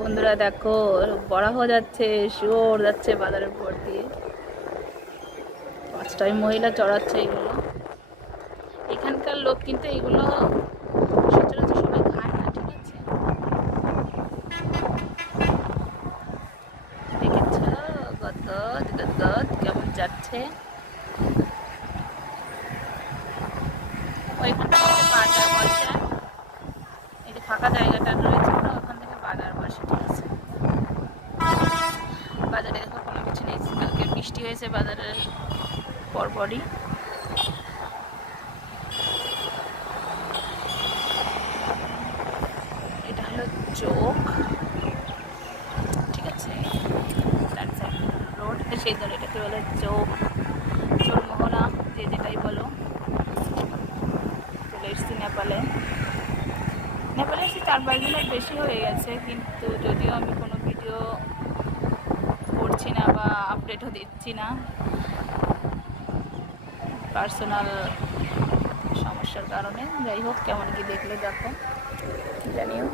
বন্ধুরা দেখো, বড়া হয়ে যাচ্ছে, শুয়োর যাচ্ছে বাজারের উপর দিয়ে। 5টায় মহিলা চড়াচ্ছে এগুলো। এখানকার লোক কিন্তু এগুলো সচরাচর সবাই খায় না, ঠিক আছে? দেখেছ গদ কেমন যাচ্ছে। ওইখানটা বাজার বসে, এই যে ফাঁকা জায়গাটা রয়েছে না, ওখান থেকে বাজার বসে, ঠিক আছে? বাজারে দেখো কোনো কিছু নেই, কালকে বৃষ্টি হয়েছে বাজারের পরপরই। এটা হলো চোখ, ঠিক আছে? রোড, সেই জন্য এটাকে বলে চোখ, চোরমোহনা, যে যেটাই বলো। চলে এসছি নেপালে। নেপালে এসে 4-5 দিনের বেশি হয়ে গেছে, কিন্তু যদিও আমি কোনো ভিডিও করছি না বা আপডেটও দিচ্ছি না, পার্সোনাল সমস্যার কারণে। যাই হোক, কেমন কি দেখলে দেখো, জানিও।